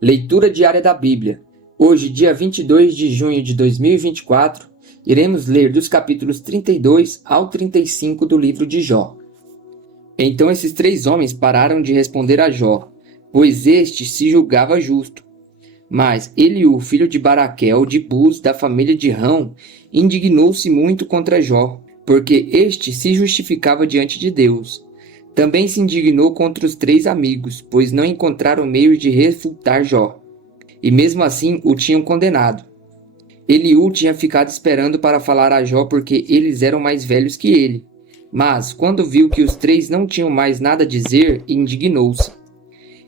Leitura diária da Bíblia. Hoje, dia 22 de junho de 2024, iremos ler dos capítulos 32 ao 35 do livro de Jó. Então esses três homens pararam de responder a Jó, pois este se julgava justo. Mas Eliú, filho de Baraquel, de Buz, da família de Rão, indignou-se muito contra Jó, porque este se justificava diante de Deus. Também se indignou contra os três amigos, pois não encontraram meio de refutar Jó. E mesmo assim o tinham condenado. Eliú tinha ficado esperando para falar a Jó porque eles eram mais velhos que ele. Mas, quando viu que os três não tinham mais nada a dizer, indignou-se.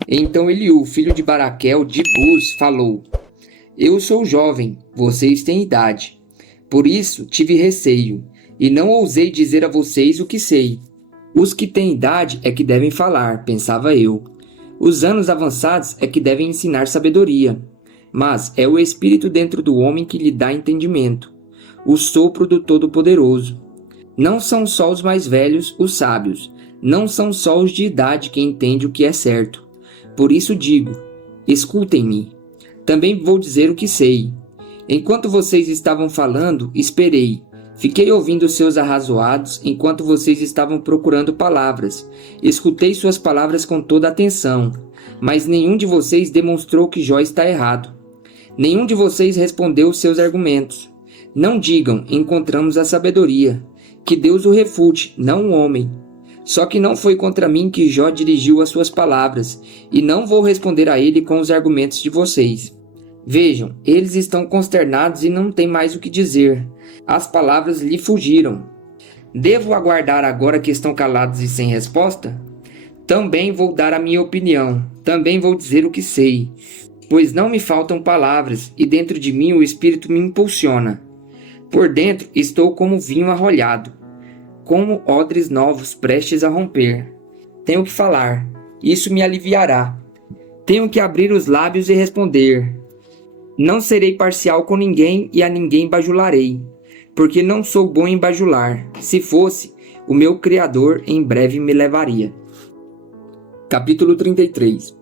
Então Eliú, filho de Baraquel, de Buz, falou: Eu sou jovem, vocês têm idade. Por isso tive receio, e não ousei dizer a vocês o que sei. Os que têm idade é que devem falar, pensava eu. Os anos avançados é que devem ensinar sabedoria. Mas é o Espírito dentro do homem que lhe dá entendimento, o sopro do Todo-Poderoso. Não são só os mais velhos os sábios, não são só os de idade quem entende o que é certo. Por isso digo, escutem-me. Também vou dizer o que sei. Enquanto vocês estavam falando, esperei. Fiquei ouvindo seus arrazoados enquanto vocês estavam procurando palavras. Escutei suas palavras com toda atenção, mas nenhum de vocês demonstrou que Jó está errado. Nenhum de vocês respondeu os seus argumentos. Não digam, encontramos a sabedoria. Que Deus o refute, não o homem. Só que não foi contra mim que Jó dirigiu as suas palavras, e não vou responder a ele com os argumentos de vocês. Vejam, eles estão consternados e não têm mais o que dizer. As palavras lhe fugiram. Devo aguardar agora que estão calados e sem resposta? Também vou dar a minha opinião, também vou dizer o que sei, pois não me faltam palavras e dentro de mim o Espírito me impulsiona. Por dentro estou como vinho arrolhado, como odres novos prestes a romper. Tenho que falar, isso me aliviará. Tenho que abrir os lábios e responder. Não serei parcial com ninguém e a ninguém bajularei, porque não sou bom em bajular. Se fosse, o meu Criador em breve me levaria. Capítulo 33.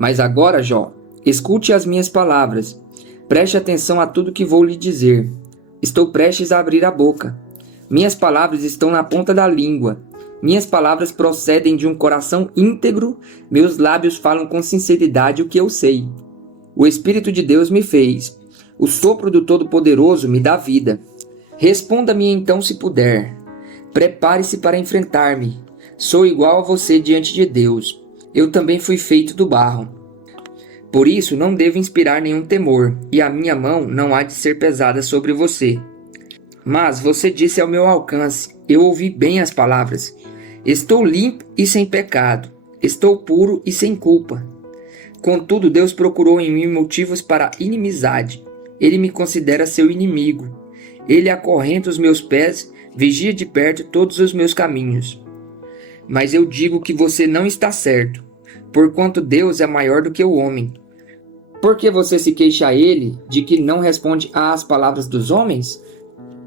Mas agora, Jó, escute as minhas palavras. Preste atenção a tudo que vou lhe dizer. Estou prestes a abrir a boca. Minhas palavras estão na ponta da língua. Minhas palavras procedem de um coração íntegro. Meus lábios falam com sinceridade o que eu sei. O Espírito de Deus me fez. O sopro do Todo-Poderoso me dá vida. Responda-me então se puder. Prepare-se para enfrentar-me. Sou igual a você diante de Deus. Eu também fui feito do barro. Por isso não devo inspirar nenhum temor, e a minha mão não há de ser pesada sobre você. Mas você disse ao meu alcance, eu ouvi bem as palavras. Estou limpo e sem pecado. Estou puro e sem culpa. Contudo, Deus procurou em mim motivos para inimizade. Ele me considera seu inimigo. Ele acorrenta os meus pés, vigia de perto todos os meus caminhos. Mas eu digo que você não está certo, porquanto Deus é maior do que o homem. Por que você se queixa a ele de que não responde às palavras dos homens?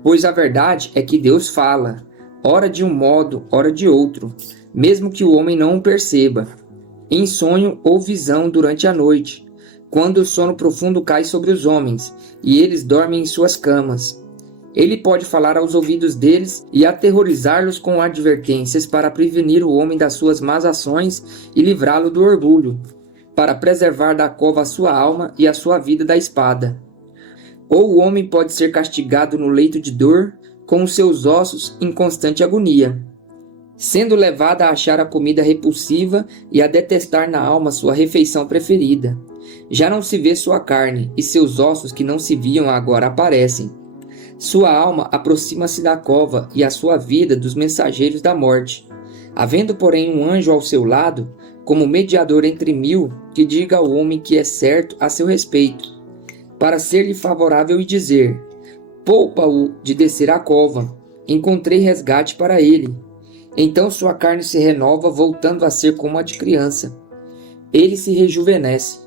Pois a verdade é que Deus fala, ora de um modo, ora de outro, mesmo que o homem não o perceba. Em sonho ou visão durante a noite, quando o sono profundo cai sobre os homens, e eles dormem em suas camas. Ele pode falar aos ouvidos deles e aterrorizá-los com advertências para prevenir o homem das suas más ações e livrá-lo do orgulho, para preservar da cova a sua alma e a sua vida da espada. Ou o homem pode ser castigado no leito de dor, com os seus ossos em constante agonia, sendo levado a achar a comida repulsiva e a detestar na alma sua refeição preferida. Já não se vê sua carne, e seus ossos que não se viam agora aparecem. Sua alma aproxima-se da cova e a sua vida dos mensageiros da morte. Havendo, porém, um anjo ao seu lado, como mediador entre mil, que diga ao homem que é certo a seu respeito, para ser-lhe favorável e dizer: poupa-o de descer à cova, encontrei resgate para ele. Então sua carne se renova, voltando a ser como a de criança. Ele se rejuvenesce.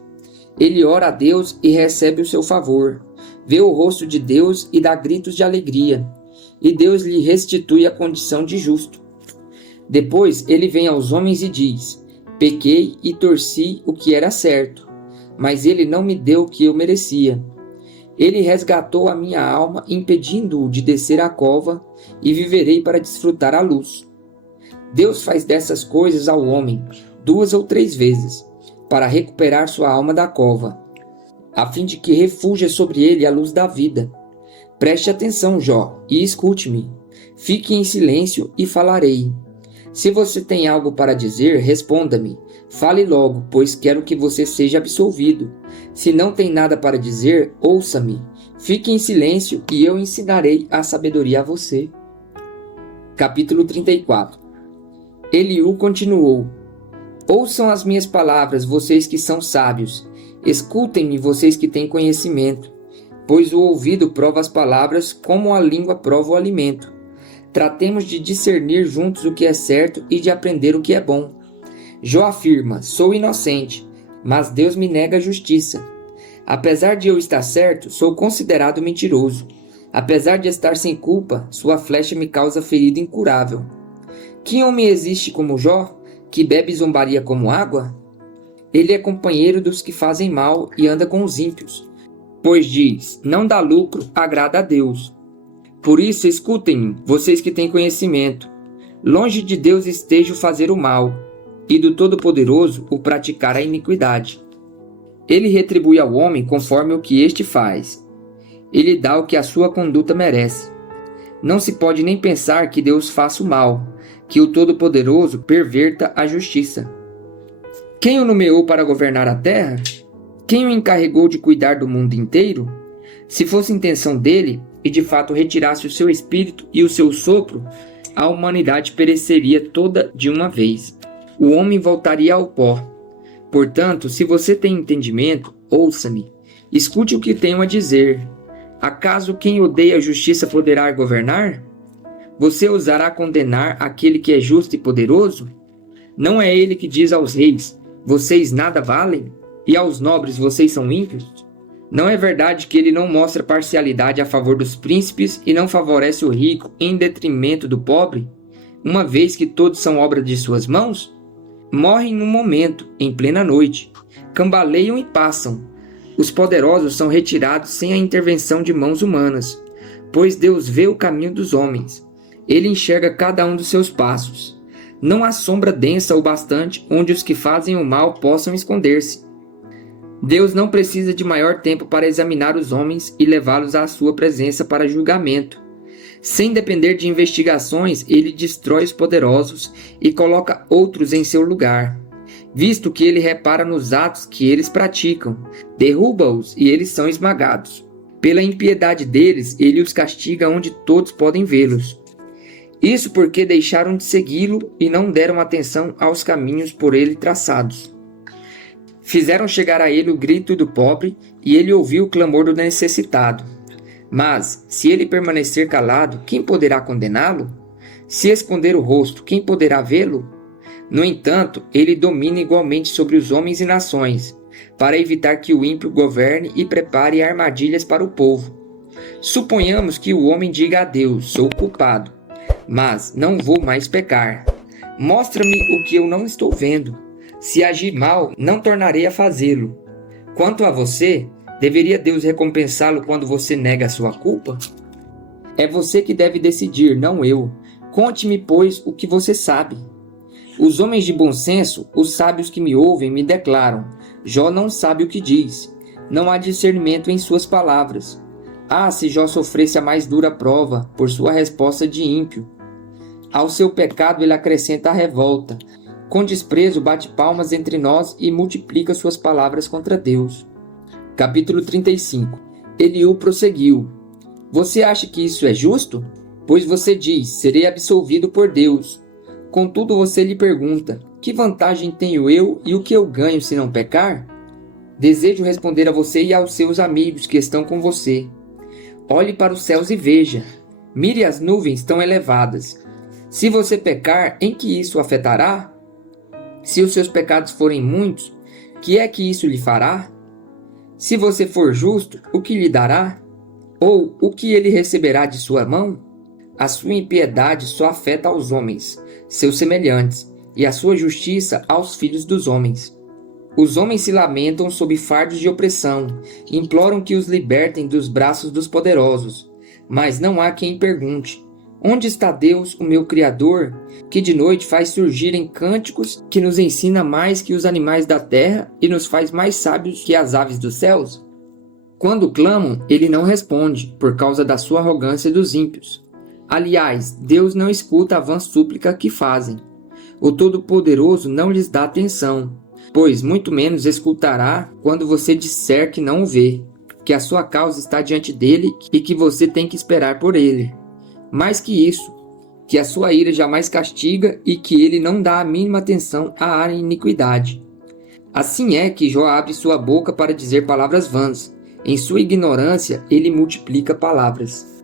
Ele ora a Deus e recebe o seu favor. Vê o rosto de Deus e dá gritos de alegria. E Deus lhe restitui a condição de justo. Depois ele vem aos homens e diz: pequei e torci o que era certo. mas ele não me deu o que eu merecia. Ele resgatou a minha alma, impedindo-o de descer à cova, e viverei para desfrutar a luz. Deus faz dessas coisas ao homem 2 ou 3 vezes, para recuperar sua alma da cova, a fim de que refugie sobre ele a luz da vida. Preste atenção, Jó, e escute-me. Fique em silêncio e falarei. Se você tem algo para dizer, responda-me. Fale logo, pois quero que você seja absolvido. Se não tem nada para dizer, ouça-me. Fique em silêncio e eu ensinarei a sabedoria a você. Capítulo 34. Eliú continuou: Ouçam as minhas palavras, vocês que são sábios. Escutem-me, vocês que têm conhecimento. Pois o ouvido prova as palavras, como a língua prova o alimento. Tratemos de discernir juntos o que é certo e de aprender o que é bom. Jó afirma: sou inocente, mas Deus me nega a justiça. Apesar de eu estar certo, sou considerado mentiroso. Apesar de estar sem culpa, sua flecha me causa ferida incurável. Que homem existe como Jó, que bebe zombaria como água? Ele é companheiro dos que fazem mal e anda com os ímpios. Pois diz: não dá lucro, agrada a Deus. Por isso escutem-me, vocês que têm conhecimento. Longe de Deus esteja o fazer o mal, e do Todo-Poderoso o praticar a iniquidade. Ele retribui ao homem conforme o que este faz. Ele dá o que a sua conduta merece. Não se pode nem pensar que Deus faça o mal, que o Todo-Poderoso perverta a justiça. Quem o nomeou para governar a terra? Quem o encarregou de cuidar do mundo inteiro? Se fosse intenção dele, e de fato retirasse o seu espírito e o seu sopro, a humanidade pereceria toda de uma vez. O homem voltaria ao pó. Portanto, se você tem entendimento, ouça-me. Escute o que tenho a dizer. Acaso quem odeia a justiça poderá governar? Você ousará condenar aquele que é justo e poderoso? Não é ele que diz aos reis: vocês nada valem? E aos nobres: vocês são ímpios? Não é verdade que ele não mostra parcialidade a favor dos príncipes e não favorece o rico em detrimento do pobre, uma vez que todos são obra de suas mãos? Morrem num momento, em plena noite, cambaleiam e passam. Os poderosos são retirados sem a intervenção de mãos humanas, pois Deus vê o caminho dos homens. Ele enxerga cada um dos seus passos. Não há sombra densa o bastante onde os que fazem o mal possam esconder-se. Deus não precisa de maior tempo para examinar os homens e levá-los à sua presença para julgamento. Sem depender de investigações, ele destrói os poderosos e coloca outros em seu lugar, visto que ele repara nos atos que eles praticam, derruba-os e eles são esmagados. Pela impiedade deles, ele os castiga onde todos podem vê-los. Isso porque deixaram de segui-lo e não deram atenção aos caminhos por ele traçados. Fizeram chegar a ele o grito do pobre, e ele ouviu o clamor do necessitado. Mas, se ele permanecer calado, quem poderá condená-lo? Se esconder o rosto, quem poderá vê-lo? No entanto, ele domina igualmente sobre os homens e nações, para evitar que o ímpio governe e prepare armadilhas para o povo. Suponhamos que o homem diga a Deus: sou culpado, mas não vou mais pecar. Mostra-me o que eu não estou vendo. Se agir mal, não tornarei a fazê-lo. Quanto a você, deveria Deus recompensá-lo quando você nega a sua culpa? É você que deve decidir, não eu. Conte-me, pois, o que você sabe. Os homens de bom senso, os sábios que me ouvem, me declaram: Jó não sabe o que diz. Não há discernimento em suas palavras. Ah, se Jó sofresse a mais dura prova por sua resposta de ímpio. Ao seu pecado ele acrescenta a revolta. Com desprezo bate palmas entre nós e multiplica suas palavras contra Deus. Capítulo 35. Eliú prosseguiu: Você acha que isso é justo? Pois você diz: serei absolvido por Deus. Contudo você lhe pergunta: que vantagem tenho eu e o que eu ganho se não pecar? Desejo responder a você e aos seus amigos que estão com você. Olhe para os céus e veja. Mire as nuvens tão elevadas. Se você pecar, em que isso afetará? Se os seus pecados forem muitos, que é que isso lhe fará? Se você for justo, o que lhe dará? Ou o que ele receberá de sua mão? A sua impiedade só afeta aos homens, seus semelhantes, e a sua justiça aos filhos dos homens. Os homens se lamentam sob fardos de opressão, imploram que os libertem dos braços dos poderosos. Mas não há quem pergunte: onde está Deus, o meu Criador, que de noite faz surgirem cânticos, que nos ensina mais que os animais da terra e nos faz mais sábios que as aves dos céus? Quando clamam, ele não responde, por causa da sua arrogância dos ímpios. Aliás, Deus não escuta a vã súplica que fazem. O Todo-Poderoso não lhes dá atenção, pois muito menos escutará quando você disser que não o vê, que a sua causa está diante dele e que você tem que esperar por ele. Mais que isso, que a sua ira jamais castiga e que ele não dá a mínima atenção à iniquidade. Assim é que Jó abre sua boca para dizer palavras vãs. Em sua ignorância, ele multiplica palavras.